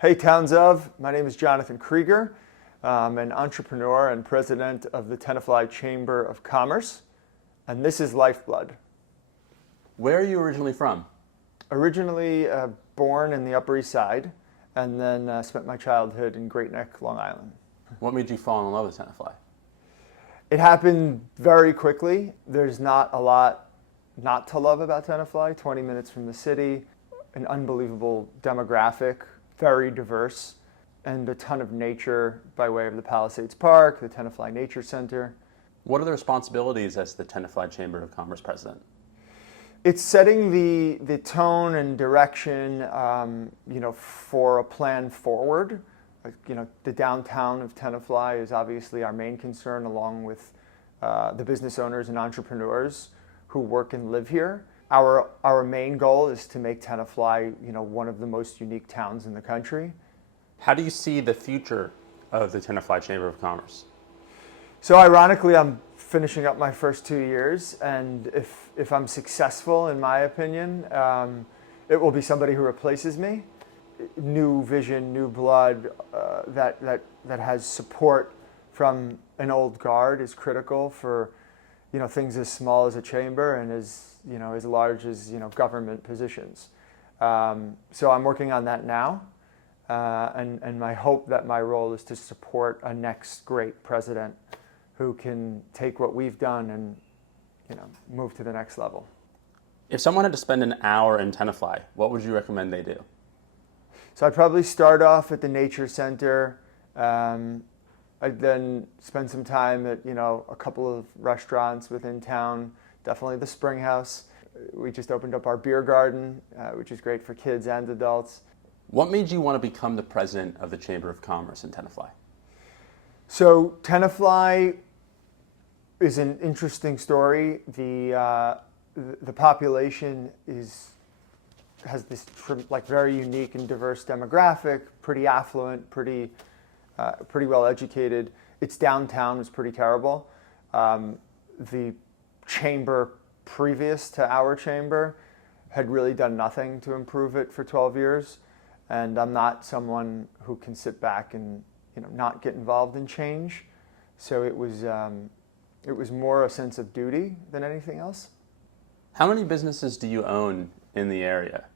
Hey Towns of, my name is Jon Krieger. I'm an entrepreneur and president of the Tenafly Chamber of Commerce, and this is Lifeblood. Where are you originally from? Originally born in the Upper East Side, and then spent my childhood in Great Neck, Long Island. What made you fall in love with Tenafly? It happened very quickly. There's not a lot not to love about Tenafly. 20 minutes from the city, an unbelievable demographic, very diverse, and a ton of nature by way of the Palisades Park, the Tenafly Nature Center. What are the responsibilities as the Tenafly Chamber of Commerce president? It's setting the tone and direction, for a plan forward. The downtown of Tenafly is obviously our main concern, along with the business owners and entrepreneurs who work and live here. Our main goal is to make Tenafly, one of the most unique towns in the country. How do you see the future of the Tenafly Chamber of Commerce? So ironically, I'm finishing up my first 2 years, and if I'm successful, in my opinion, it will be somebody who replaces me. New vision, new blood that has support from an old guard is critical for things as small as a chamber and as large as government positions. So I'm working on that now, and my hope that my role is to support a next great president who can take what we've done and move to the next level. If someone had to spend an hour in Tenafly, what would you recommend they do? So I'd probably start off at the Nature Center. I'd then spend some time at a couple of restaurants within town. Definitely the Spring House. We just opened up our beer garden, which is great for kids and adults. What made you want to become the president of the Chamber of Commerce in Tenafly? So Tenafly is an interesting story. The population has this very unique and diverse demographic, pretty affluent, pretty well educated. Its downtown is pretty terrible. The chamber previous to our chamber had really done nothing to improve it for 12 years, and I'm not someone who can sit back and not get involved in change. So it was more a sense of duty than anything else. How many businesses do you own in the area?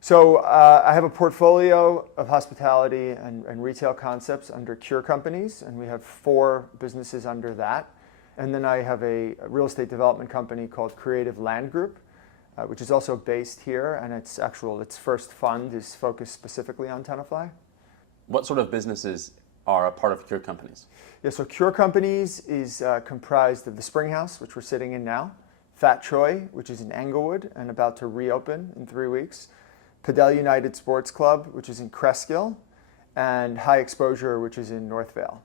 So I have a portfolio of hospitality and retail concepts under Cure Companies, and we have 4 businesses under that. And then I have a real estate development company called Creative Land Group, which is also based here, and its first fund is focused specifically on Tenafly. What sort of businesses are a part of Cure Companies? Yeah, so Cure Companies is comprised of the Spring House, which we're sitting in now, Fat Choi, which is in Englewood and about to reopen in 3 weeks, Padel United Sports Club, which is in Cresskill, and High Exposure, which is in Northvale.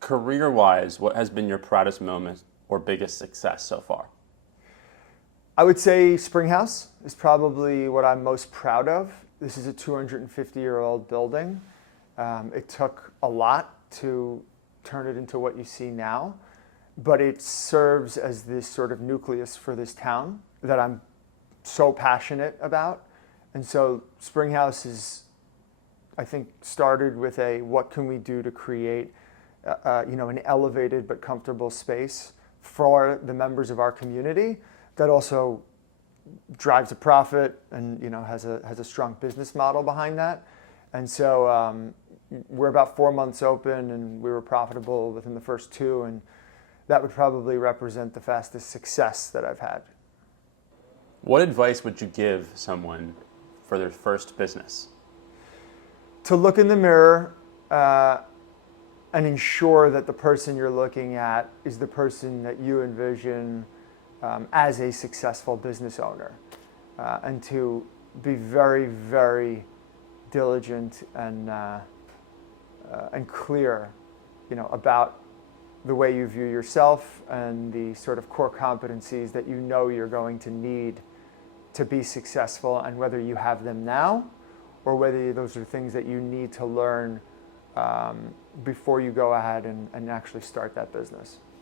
Career-wise, what has been your proudest moment or biggest success so far? I would say Spring House is probably what I'm most proud of. This is a 250-year-old building. It took a lot to turn it into what you see now, but it serves as this sort of nucleus for this town that I'm so passionate about. And so Spring House is, I think, started with what can we do to create an elevated but comfortable space for the members of our community that also drives a profit and has a strong business model behind that. And so we're about 4 months open, and we were profitable within the first 2, and that would probably represent the fastest success that I've had. What advice would you give someone for their first business? To look in the mirror and ensure that the person you're looking at is the person that you envision as a successful business owner, and to be very, very diligent and clear, about the way you view yourself and the sort of core competencies that you're going to need to be successful, and whether you have them now or whether those are things that you need to learn before you go ahead and actually start that business.